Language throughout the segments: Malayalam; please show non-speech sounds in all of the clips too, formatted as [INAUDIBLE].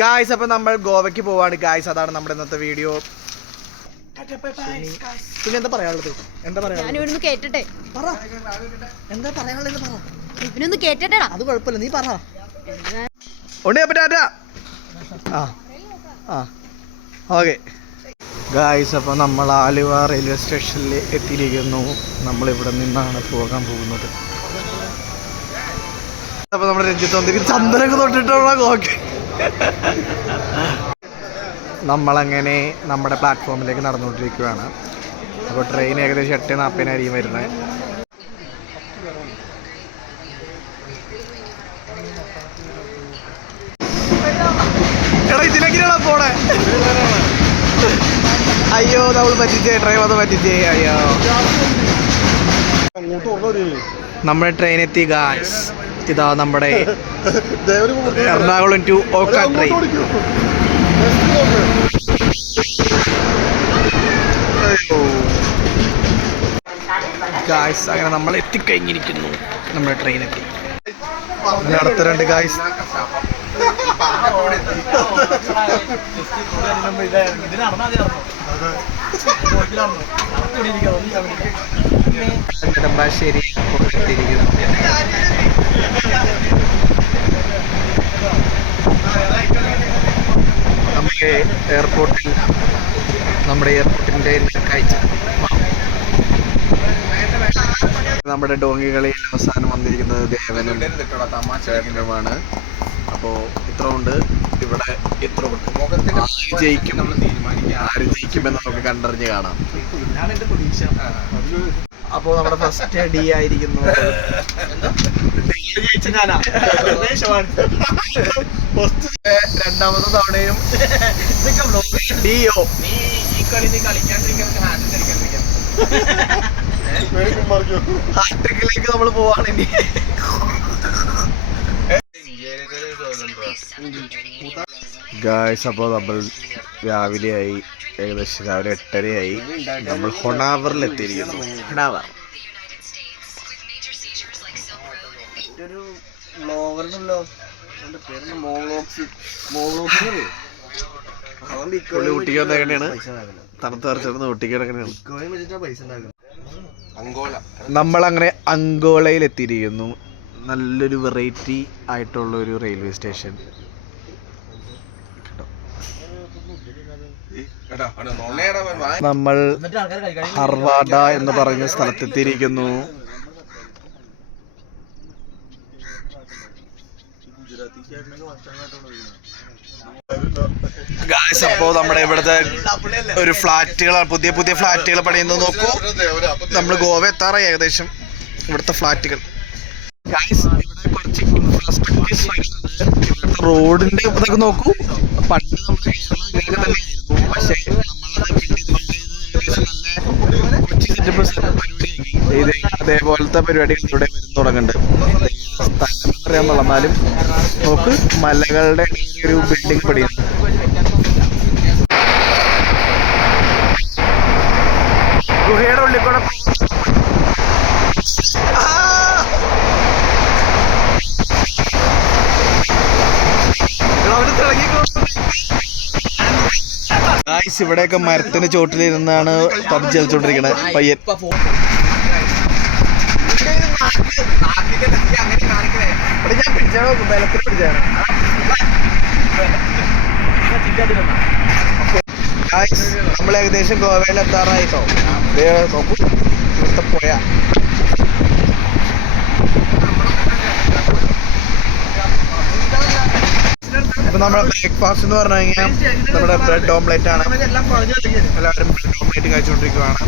ഗായ്സ് അപ്പൊ നമ്മൾ ഗോവയ്ക്ക് പോവാണ്. ഗായ്സ് അതാണ് നമ്മുടെ ഇന്നത്തെ വീഡിയോ പിന്നെ എന്താ പറയാനുള്ളത്? എന്താ പറയാനുള്ളത്? കേട്ടിട്ടെ. പറ. എന്താ പറയാനുള്ളത് പറ. ഇവനൊന്ന് കേട്ടിട്ടേടാ. അത് കുഴപ്പമില്ല നീ പറ. ഉണ്ട് അപ്പൊ ടാറ്റ. ആ. ആ. ഓക്കെ. ഗായ്സ് അപ്പോൾ നമ്മൾ ആലുവ റെയിൽവേ സ്റ്റേഷനിൽ എത്തിയിരിക്കുന്നു. നമ്മൾ ഇവിടെ നിന്നാണ് പോകാൻ പോകുന്നത്. അപ്പോൾ നമ്മുടെ രഞ്ജിത്ത് വന്നിരിക്കും ചന്ദനൊക്കെ തൊട്ടിട്ടുള്ള ഓക്കെ നമ്മളങ്ങനെ നമ്മുടെ പ്ലാറ്റ്ഫോമിലേക്ക് നടന്നുകൊണ്ടിരിക്കുകയാണ് അപ്പോൾ ട്രെയിൻ ഏകദേശം എട്ട് നാൽപ്പതിനായിരിക്കും വരുന്നത് എടാ പോണേ? അയ്യോ നമ്മൾ പറ്റിച്ചേ ട്രെയിൻ അത് പറ്റിച്ചേ അയ്യോ. നമ്മുടെ ട്രെയിൻ എത്തി ഗായ്സ് ഇതാ നമ്മുടെ Ernakulam to Okha train guys അങ്ങനെ നമ്മൾ എത്തിക്കഴിഞ്ഞിരിക്കുന്നു നമ്മുടെ ട്രെയിൻ എത്തി അങ്ങനെ അടുത്ത രണ്ട് ഗായ്സ് ശരി നമ്മുടെ എയർപോർട്ടിൽ നമ്മുടെ എയർപോർട്ടിന്റെ കാഴ്ച. നമ്മുടെ ഡോങ്ങികളിൽ അവസാനം വന്നിരിക്കുന്നത് ദേവനും ചേട്ടനുമാണ് അപ്പോൾ ഇത്ര ഉണ്ട്. ഇവിടെ ഇത്ര ഉണ്ട്. ആര് ജയിക്കും? ആര് ജയിക്കുമെന്ന് നമുക്ക് കണ്ടറിഞ്ഞ് കാണാം. അപ്പോൾ നമ്മുടെ ഫസ്റ്റ് ഡി [LAUGHS] ആയിരിക്കുന്നു രണ്ടാമത്തെ തവണയും ഡിഒ നമ്മൾ പോവാണ് ഇനി. ഗായ്സ് അപ്പോൾ നമ്മൾ രാവിലെയായി. ഏകദേശം രാവിലെ എട്ടരയായി. നമ്മൾ ഹൊണാവറിൽ എത്തിയിരിക്കുന്നു ഹൊണാവർ. ഒരു ബ്ലോഗറിനല്ലോ അവന്റെ പേര് മോളോക്സ് മോളോക്സ് അവൻ പുള്ളി ഊട്ടിക്ക് വന്നേക്കണെയാണ് പൈസ ഉണ്ടാവില്ല തണുത്ത് പറിച്ചിരുന്ന് ഊട്ടിക്ക് കിടക്കണെയാണ് ബിറ്റ്കോയിൻ വെച്ചിട്ടാ പൈസ ഉണ്ടാക്കുന്നത് അങ്കോള നമ്മൾ അങ്ങനെ അങ്കോളയിൽ എത്തിയിരിക്കുന്നു നല്ലൊരു വെറൈറ്റി ആയിട്ടുള്ള ഒരു റെയിൽവേ സ്റ്റേഷൻ നമ്മൾ ഹർവാഡ എന്ന് പറഞ്ഞ സ്ഥലത്തെത്തിയിരിക്കുന്നു. ഗായ്സ് അപ്പോൾ നമ്മുടെ ഇവിടുത്തെ ഒരു ഫ്ലാറ്റുകൾ പുതിയ പുതിയ ഫ്ലാറ്റുകൾ പണിയുന്നത് നോക്കൂ. നമ്മൾ ഗോവ എത്താറായി ഏകദേശം ഇവിടുത്തെ ഫ്ലാറ്റുകൾ. ഗായ്സ് ഇവിടെ കുറച്ച് ഇൻഫ്രാസ്ട്രക്ചേഴ്സ് ഇവിടുത്തെ റോഡിന്റെ ഇതൊക്കെ നോക്കൂ. പണ്ട് നമ്മുടെ കേരളം പക്ഷേ നമ്മളത് നല്ല അതേപോലത്തെ പരിപാടികൾ ഇവിടെ തുടങ്ങുന്നുണ്ട്. സ്ഥലം അറിയാൻ വളർന്നാലും നോക്ക് മലകളുടെ ഇടയിൽ ഒരു ബിൽഡിംഗ് പണിയുന്നു. ഗുഹയുടെ ഉള്ളിൽ കൂടെ ഇവിടെയൊക്കെ മരത്തിന്റെ ചോട്ടിലിരുന്നാണ് പബ്ജി കളിച്ചോണ്ടിരിക്കണത് പയ്യൻ. ഞാൻ നമ്മൾ ഏകദേശം ഗോവയിൽ എത്താറായിട്ടോ ഇവിടുത്തെ പുഴ ഇപ്പൊ നമ്മുടെ ബ്രേക്ക്ഫാസ്റ്റ് എന്ന് പറഞ്ഞു കഴിഞ്ഞാൽ നമ്മുടെ ബ്രെഡ് ഓംലെറ്റ് ആണ്. എല്ലാവരും ബ്രെഡ് ഓംലെറ്റ് കഴിച്ചുകൊണ്ടിരിക്കുകയാണ്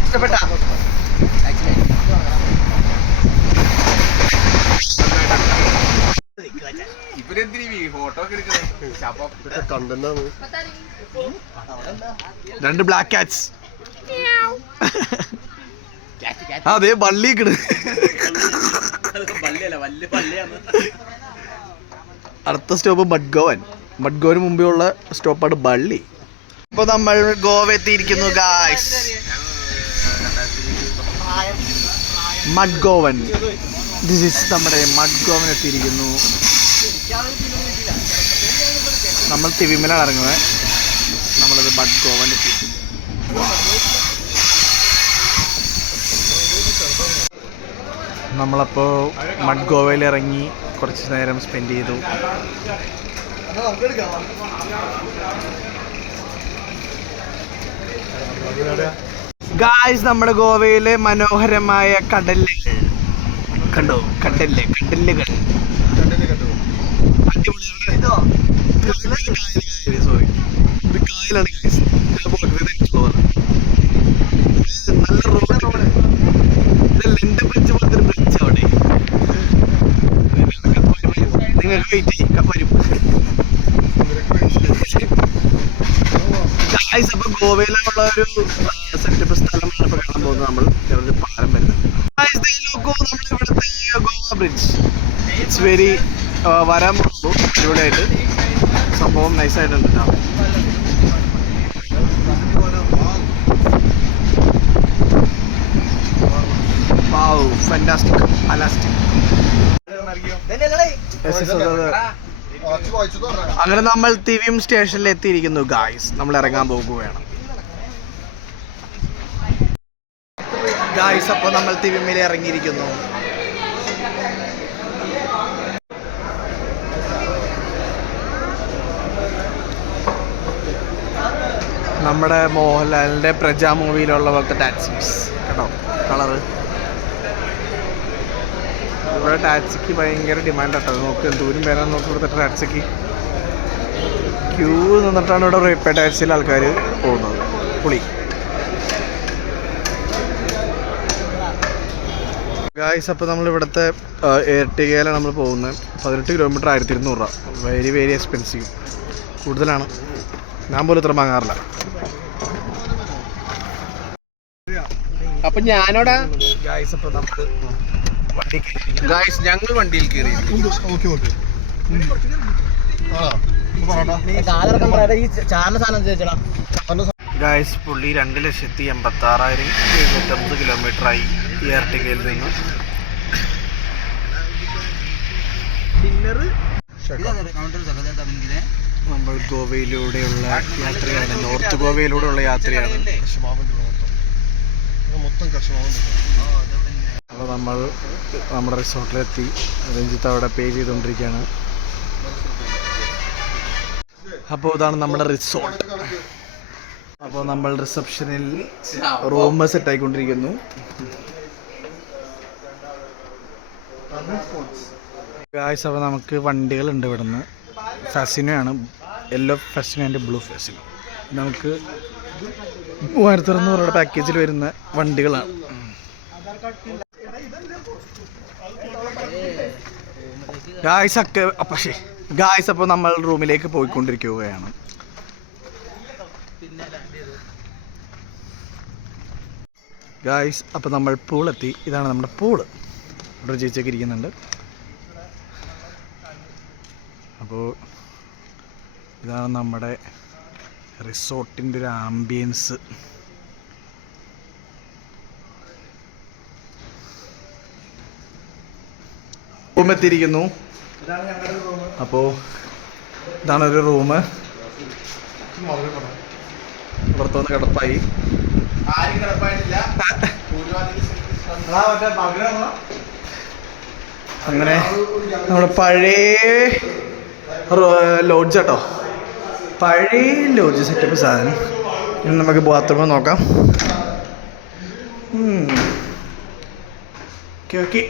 ഇഷ്ടപ്പെട്ട കണ്ടെന്നാണ് രണ്ട് ബ്ലാക്ക് കാറ്റ്സ് അതെ ബള്ളി കിട് അടുത്ത സ്റ്റോപ്പ് മഡ്ഗോവൻ. മഡ്ഗോവന് മുമ്പേ ഉള്ള സ്റ്റോപ്പാണ് ബള്ളി ഇപ്പൊ നമ്മൾ ഗോവ എത്തിയിരിക്കുന്നു ഗായ്സ് മഡ്ഗോവൻ. ദിസ് ഇസ് നമ്മുടെ മഡ്ഗോവൻ എത്തിയിരിക്കുന്നു. നമ്മൾ തിവിമലാണ് ഇറങ്ങുന്നത്. നമ്മളത് മഡ്ഗോവൻ എത്തി നമ്മളപ്പോൾ മഡ്ഗോവയിൽ ഇറങ്ങി കുറച്ച് നേരം സ്പെൻഡ് ചെയ്തു. ഗായ്സ് നമ്മുടെ ഗോവയിലെ മനോഹരമായ കടലുകൾ കണ്ടോ? കടൽ കടലുകൾ സോറി ഞാൻ പോകുന്നത് എനിക്കുള്ളതാണ്. നല്ല റോഡ് ഇത് ലെൻഡ് ബ്രിഡ്ജ് പോലത്തെ ബ്രിഡ്ജ് അവിടെ. നിങ്ങൾക്ക് വെയിറ്റ് ചെയ്യും കപ്പ വരും. അപ്പൊ ഗോവയിലുള്ള ഒരു സെറ്റപ്പ് സ്ഥലമാണ് ഇപ്പൊ കാണാൻ പോകുന്നത് നമ്മൾ. ഒരു പാലം വരുന്നത് നമ്മുടെ ഇവിടുത്തെ ഗോവ ബ്രിഡ്ജ് ഇറ്റ്സ് വെരി വരാൻ പോകുന്നു. അടിപൊളിയായിട്ട് സംഭവം നൈസായിട്ടുണ്ട് കേട്ടോ വാവ് ഫാന്റാസ്റ്റിക് അലാസ്റ്റിക് അങ്ങനെ നമ്മൾ തിവിയും സ്റ്റേഷനിൽ എത്തിയിരിക്കുന്നു ഗായ്സ് നമ്മൾ ഇറങ്ങാൻ പോകുകയാണ്. ഗായ്സ് അപ്പോൾ നമ്മൾ തിവിമിൽ ഇറങ്ങിയിരിക്കുന്നു. നമ്മുടെ മോഹൻലാലിന്റെ പ്രജാ മൂവിയിലുള്ള പോലത്തെ ടാക്സിസ് കേട്ടോ? കളറ് ഇവിടെ ടാക്സിക്ക് ഭയങ്കര ഡിമാൻഡ് കേട്ടോ നോക്ക് എന്തോരം വരാൻ നോക്കി ഇവിടുത്തെ ടാക്സിക്ക്. ക്യൂ നിന്നിട്ടാണ് ഇവിടെ റേപ്പേ ടാക്സിയിൽ ആൾക്കാർ പോകുന്നത്. പുളി. ഗായ്സ് അപ്പോൾ നമ്മൾ ഇവിടുത്തെ എർട്ടികയിലാണ് നമ്മൾ പോകുന്നത്. പതിനെട്ട് കിലോമീറ്റർ ആയിരത്തി ഇരുന്നൂറ് രൂപ. വെരി വെരി എക്സ്പെൻസീവ് കൂടുതലാണ്. ഞാൻ പോലും ഇത്ര വാങ്ങാറില്ല. അപ്പൊ ഞാനോടാ ഗായ്സ് അപ്പോൾ നമുക്ക് ഗായ്സ് ഞങ്ങൾ വണ്ടിയിൽ കയറി ഗായ്സ് പുള്ളി രണ്ട് ലക്ഷത്തി എൺപത്തി ആറായിരം എഴുന്നൂറ്റമ്പത് കിലോമീറ്റർ ആയി ഈ ആർട്ടിക്കയിൽ നിന്ന്. നമ്മൾ ഗോവയിലൂടെയുള്ള യാത്രയാണ്. നോർത്ത് ഗോവയിലൂടെയുള്ള യാത്രയാണ്. മൊത്തം കർഷകമാണ് അപ്പോൾ നമ്മൾ നമ്മുടെ റിസോർട്ടിലെത്തി. രഞ്ജിത്ത് അവിടെ പേ ചെയ്തുകൊണ്ടിരിക്കുകയാണ്. അപ്പോൾ ഇതാണ് നമ്മുടെ റിസോർട്ട്. അപ്പോൾ നമ്മൾ റിസപ്ഷനിൽ റൂം സെറ്റ് ആയിക്കൊണ്ടിരിക്കുന്നു ഗായ്സ് അപ്പോൾ നമുക്ക് വണ്ടികളുണ്ട് ഇവിടുന്ന്. ഫെസിനോയാണ് yellow Fascino and blue Fascino നമുക്ക് മൂവായിരത്തി അറുന്നൂറ് പാക്കേജിൽ വരുന്ന വണ്ടികളാണ്. ഗായ്സ് ഒക്കെ പക്ഷേ ഗായ്സ് അപ്പോൾ നമ്മൾ റൂമിലേക്ക് പോയിക്കൊണ്ടിരിക്കുകയാണ്. ഗായ്സ് അപ്പോൾ നമ്മൾ പൂളെത്തി. ഇതാണ് നമ്മുടെ പൂൾ. ഒരു ചേച്ചിയൊക്കെ ഇരിക്കുന്നുണ്ട്. അപ്പോൾ ഇതാണ് നമ്മുടെ റിസോർട്ടിന്റെ ഒരു ആംബിയൻസ് റൂം എത്തിയിരിക്കുന്നു അപ്പോൾ ഇതാണ് ഒരു റൂം പുറത്തുനിന്ന് കിടപ്പായി. അങ്ങനെ നമ്മുടെ പഴയ ലോഡ്ജ് കേട്ടോ പഴയ ലോഡ്ജ് സെറ്റപ്പ് സാധനം. ഇനി നമുക്ക് ബാത്റൂം നോക്കാം. ഓക്കെ ഓക്കെ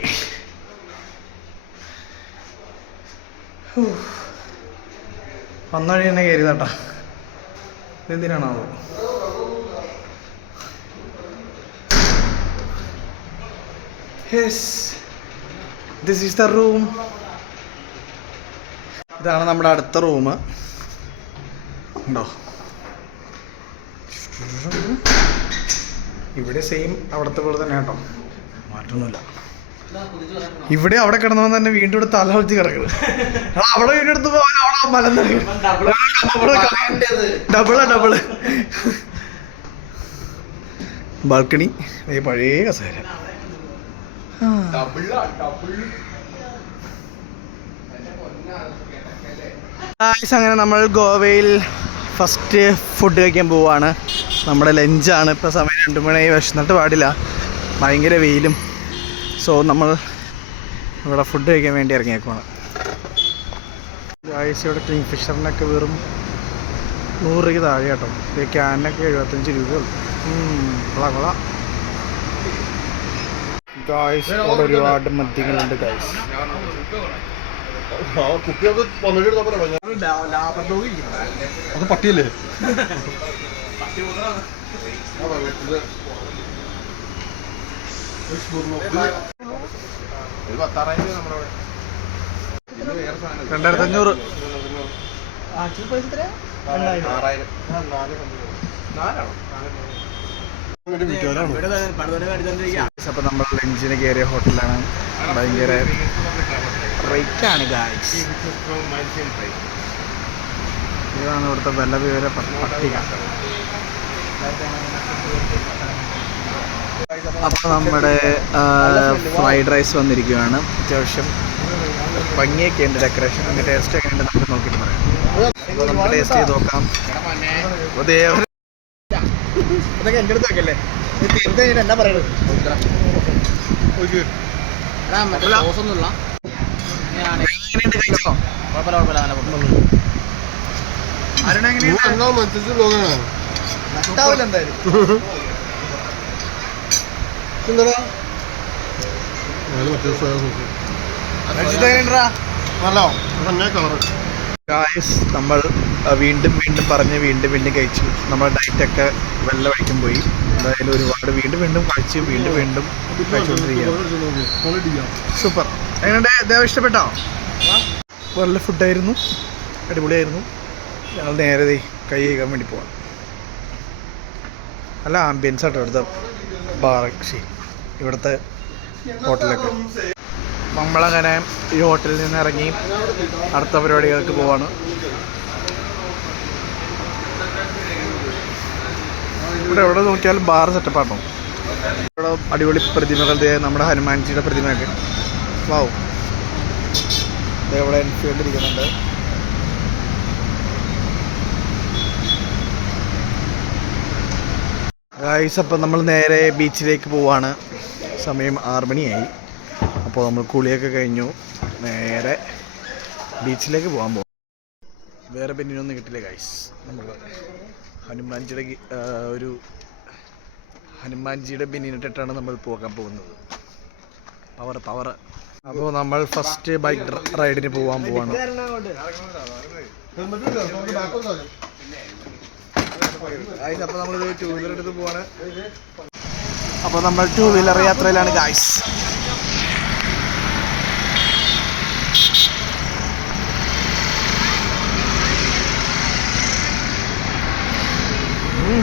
വന്ന വഴി തന്നെ കയറി കേട്ടാ ഇതെന്തിനാണാവോ yes this is the room ഇതാണ് നമ്മുടെ അടുത്ത റൂം. ഉണ്ടോ? ഇവിടെ സെയിം അവിടുത്തെ പോലെ തന്നെ കേട്ടോ മാറ്റമൊന്നുമില്ല ഇവിടെ അവിടെ കിടന്നവൻ തന്നെ വീണ്ടും ഇവിടെ തല വെച്ച് കിടക്കുന്നത് അവിടെ വീണ്ടും എടുത്ത് പോകാൻ അവിടെ മലം ഡബിളാ ഡബിൾ ബാൽക്കണി പഴയ കസേര. അങ്ങനെ നമ്മൾ ഗോവയിൽ ഫസ്റ്റ് ഫുഡ് കഴിക്കാൻ പോവാണ്. നമ്മുടെ ലഞ്ചാണ് ഇപ്പോൾ സമയം രണ്ട് മണി വിശന്നിട്ട് പാടില്ല. ഭയങ്കര വെയിലും സോ നമ്മൾ ഇവിടെ ഫുഡ് കഴിക്കാൻ വേണ്ടി ഇറങ്ങിയേക്കുവാണ്. ആഴ്ച ഇവിടെ കിങ് ഫിഷറിനൊക്കെ വെറും നൂറ് രൂപയ്ക്ക് താഴെ കേട്ടോ ഈ ക്യാനൊക്കെ എഴുപത്തഞ്ച് രൂപയുള്ളൂ. കൊള്ളാം കൊള്ളാം. ഗായ്സ് ഇവിടെ ഒരുപാട് മദ്യങ്ങളുണ്ട് ഗായ്സ് അത് പട്ടിയല്ലേ? രണ്ടായിരത്തി അഞ്ഞൂറ് അപ്പോൾ നമ്മൾ ലഞ്ചിന് കയറിയ ഹോട്ടലാണ്. ഭയങ്കര റേറ്റ് ആണ് ഗായ്സ് ഇതാണ് ഇവിടുത്തെ വില വിവര പട്ടിക. അപ്പോൾ നമ്മുടെ ഫ്രൈഡ് റൈസ് വന്നിരിക്കുകയാണ്. അത്യാവശ്യം ഭംഗിയൊക്കെ ഉണ്ട് ഡെക്കറേഷൻ അതിന്റെ ടേസ്റ്റ് ഒക്കെ ഉണ്ട് നമുക്ക് നോക്കിയിട്ട് പറയാം. അപ്പോൾ നമുക്ക് ടേസ്റ്റ് ചെയ്ത് നോക്കാം. അതൊക്കെ എന്റെ അടുത്ത് വെക്കല്ലേ? എന്നാ പറയുന്നത് എങ്ങനെയുണ്ട് കഴിച്ചോ? [LAUGHS] ഗായ്സ് നമ്മൾ വീണ്ടും വീണ്ടും പറഞ്ഞ് വീണ്ടും വീണ്ടും കഴിച്ചു. നമ്മുടെ ഡയറ്റൊക്കെ വെള്ള വഴിക്കും പോയി. എന്തായാലും ഒരുപാട് വീണ്ടും വീണ്ടും കഴിച്ച് വീണ്ടും വീണ്ടും കഴിച്ചുകൊണ്ടിരിക്കുകയാണ്. സൂപ്പർ എങ്ങനെ ദേവ ഇഷ്ടപ്പെട്ടോ? നല്ല ഫുഡായിരുന്നു അടിപൊളിയായിരുന്നു. ഞങ്ങൾ നേരത്തെ ദേ കൈ കഴുകാൻ വേണ്ടി പോവാം. നല്ല ആംബിയൻസ് ആട്ടോ ഇവിടുത്തെ ശരി ഇവിടുത്തെ ഹോട്ടലൊക്കെ. നമ്മളങ്ങനെ ഈ ഹോട്ടലിൽ നിന്ന് ഇറങ്ങി അടുത്ത പരിപാടികൾക്ക് പോവാണ്. ഇവിടെ എവിടെ നോക്കിയാലും ബാർ സെറ്റപ്പാട്ടോ. ഇവിടെ അടിപൊളി പ്രതിമകൾ ദേ നമ്മുടെ ഹനുമാൻജിയുടെ പ്രതിമയൊക്കെ. വാവും ഇവിടെ എൻഫീൽഡ് ഗായ്സ് അപ്പം നമ്മൾ നേരെ ബീച്ചിലേക്ക് പോവാണ്. സമയം ആറ് മണിയായി. അപ്പോൾ നമ്മൾ കുളിയൊക്കെ കഴിഞ്ഞു. നേരെ ബീച്ചിലേക്ക് പോകാൻ പോകും വേറെ പെണ്ണിനൊന്നും കിട്ടില്ല ഗൈസ് നമ്മൾ ഹനുമാൻജിയുടെ ഒരു ഹനുമാൻജിയുടെ ബെന്നിനിട്ടിട്ടാണ് നമ്മൾ പോകാൻ പോകുന്നത്. പവർ പവർ അപ്പോൾ നമ്മൾ ഫസ്റ്റ് ബൈക്ക് റൈഡിന് പോകാൻ പോവാണ്. ഗായ്സ് അപ്പോൾ വീലർ എടുത്ത് പോവാണ്. അപ്പോൾ നമ്മൾ ടൂ വീലർ യാത്രയിലാണ് ഗായ്സ് ഒരു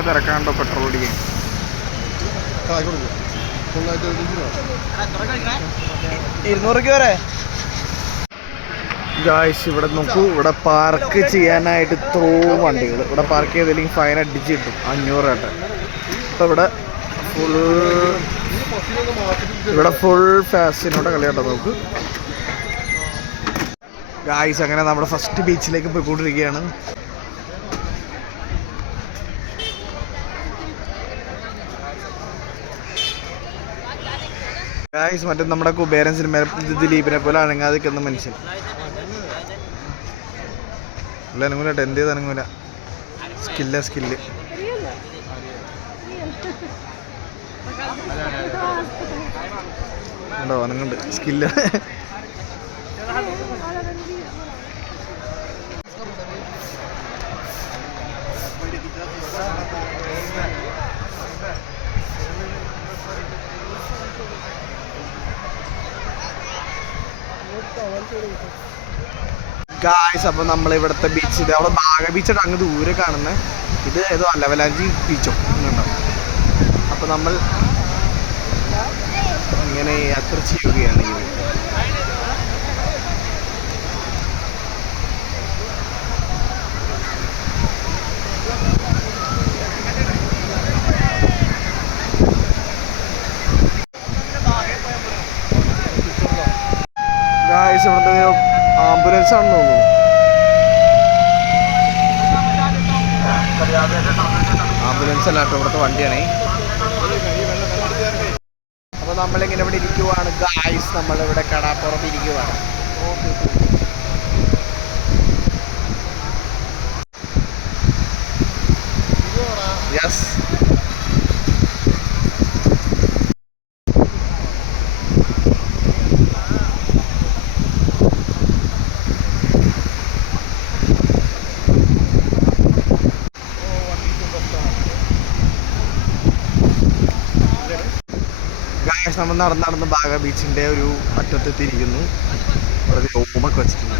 ഭയങ്കര തിരക്കാണ്ടോ പെട്രോൾ അടിക്കാൻ ഇരുന്നൂറ് വരെ. ഗായ്സ് ഇവിടെ നോക്കൂ ഇവിടെ പാർക്ക് ചെയ്യാനായിട്ട് ഇത്രോ വണ്ടികൾ ഇവിടെ പാർക്ക് ചെയ്തില്ലെങ്കിൽ ഫൈൻ അടിച്ച് കിട്ടും. അഞ്ഞൂറ് ആട്ടെ. അപ്പോൾ ഇവിടെ ഫുൾ ഇവിടെ ഫുൾ ഫാസിനോടെ കളിയാട്ടോ നോക്ക്. ഗായ്സ് അങ്ങനെ നമ്മുടെ ഫസ്റ്റ് ബീച്ചിലേക്ക് പോയിക്കൊണ്ടിരിക്കുകയാണ്. ഗായ്സ് മറ്റേ നമ്മുടെ കുബേരൻ സിനിമ ദിലീപിനെ പോലെ അനങ്ങാതെ നിൽക്കുന്ന മനുഷ്യൻ. അല്ല അനങ്ങൂല ചെയ്ത് അനങ്ങൂല. സ്കില്ല സ്കില്ല് ഉണ്ടോ? അനങ്ങുണ്ട് സ്കില്ല് ഗായ്സ് അപ്പോൾ നമ്മൾ ഇവിടുത്തെ ബീച്ച് ഇത് അവിടെ ബാഗ ബീച്ചാണ് അങ്ങ് ദൂരെ കാണുന്നത് ഇത് ഏതോ അലവലാഞ്ചി ബീച്ചോ എന്നുണ്ടോ അപ്പോൾ നമ്മൾ ഇങ്ങനെ യാത്ര ചെയ്യുകയാണ് വഴി. ഇവിടുത്തെ ആംബുലൻസ് ആണെന്ന് തോന്നുന്നു. ആംബുലൻസ് അല്ല കേട്ടോ ഇവിടുത്തെ വണ്ടിയാണേ. അപ്പൊ നമ്മളിങ്ങനെ ഇവിടെ ഇരിക്കുവാണ്. ഗായ്സ് നമ്മളിവിടെ കടാപ്പുറത്ത് ഇരിക്കുവാണ്. യെസ് ഗായ്സ് നമ്മൾ നടന്ന് നടന്ന് ബാഗ ബീച്ചിന്റെ ഒരു അറ്റത്തെത്തിയിരിക്കുന്നു. വളരെ ഓമൊക്കെ വെച്ചിട്ടുണ്ട്.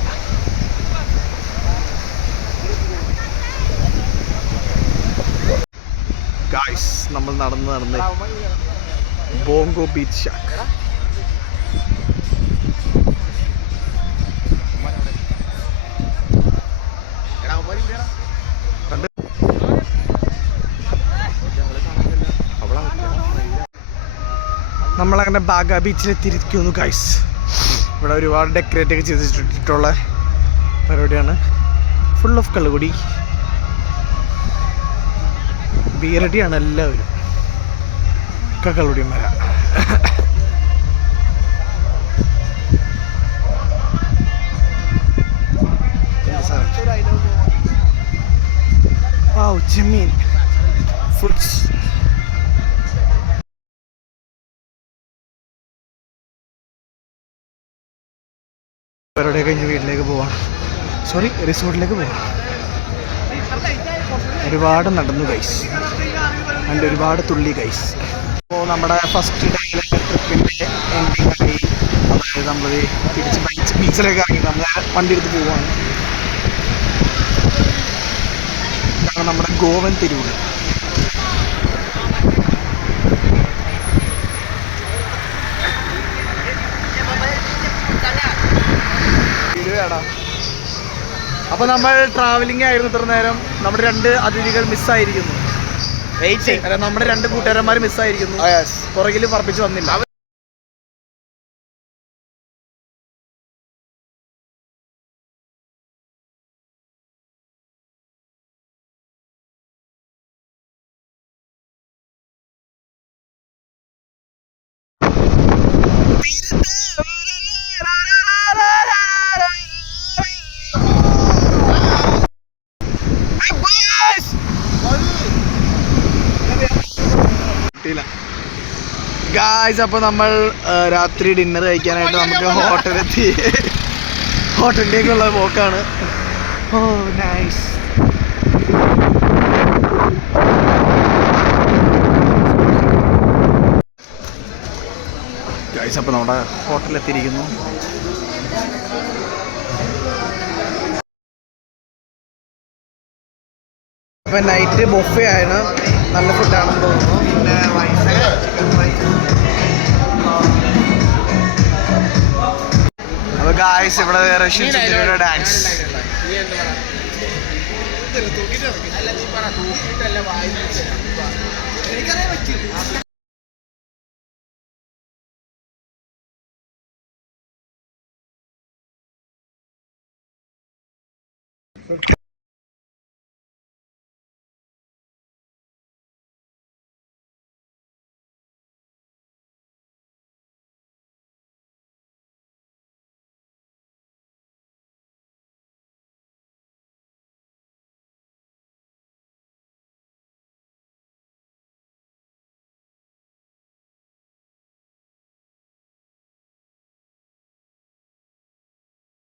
ഗായ്സ് നമ്മൾ നടന്ന് നടന്ന് ബോംഗോ ബീച്ച് ഷാക്ക് നമ്മളങ്ങനെ ബാഗ ബീച്ചിലെത്തിയിരിക്കുന്നു ഗൈസ് ഇവിടെ ഒരുപാട് ഡെക്കറേറ്റ് ഒക്കെ ചെയ്തിട്ടുള്ള പരിപാടിയാണ്. Full of കള്ളുകുടി. ബീറടിയാണ് എല്ലാവരും. ഒക്കെ വരാം Wow, ചെമ്മീൻ. ഫുഡ്സ് പരിപാടി കഴിഞ്ഞ് വീട്ടിലേക്ക് പോവാം സോറി റിസോർട്ടിലേക്ക് പോവാം ഒരുപാട് നടന്നു ഗൈസ് അതിന്റെ ഒരുപാട് തുള്ളി ഗൈസ് അപ്പോൾ നമ്മുടെ ഫസ്റ്റ് ഡേയിലെ ട്രിപ്പിന്റെ എൻഡിങ് ആയി. അതായത് നമ്മൾ തിരിച്ച് ബീച്ച് ബീച്ചിലേക്ക് ഇറങ്ങി നമ്മൾ വണ്ടി എടുത്ത് പോവാണ്. ഇതാണ് നമ്മുടെ ഗോവൻ തെരുവുകൾ അപ്പൊ നമ്മൾ ട്രാവലിംഗ് ആയിരുന്നു ഇത്ര നേരം. നമ്മുടെ രണ്ട് അതിഥികൾ മിസ്സായിരിക്കുന്നു നമ്മുടെ രണ്ട് കൂട്ടുകാരന്മാർ മിസ്സായിരിക്കുന്നു പുറകിൽ പറപ്പിച്ച് വന്നില്ല. ഗായ്സ് അപ്പോൾ നമ്മൾ രാത്രി ഡിന്നർ കഴിക്കാനായിട്ട് നമുക്ക് ഹോട്ടലെത്തി. ഹോട്ടലിലേക്കുള്ള പോക്കാണ് ഓ നൈസ് ഗായ്സ് അപ്പോൾ നമ്മുടെ ഹോട്ടലെത്തിയിരിക്കുന്നു. അപ്പൊ നൈറ്റ് ബൊഫേ ആണ്. നല്ല ഫുഡാണെന്ന് തോന്നുന്നു. പിന്നെ റൈസ് അപ്പോൾ ഗായ്സ് ഇവിടെ റഷ്യൻ സുന്ദരിയുടെ ഡാൻസ്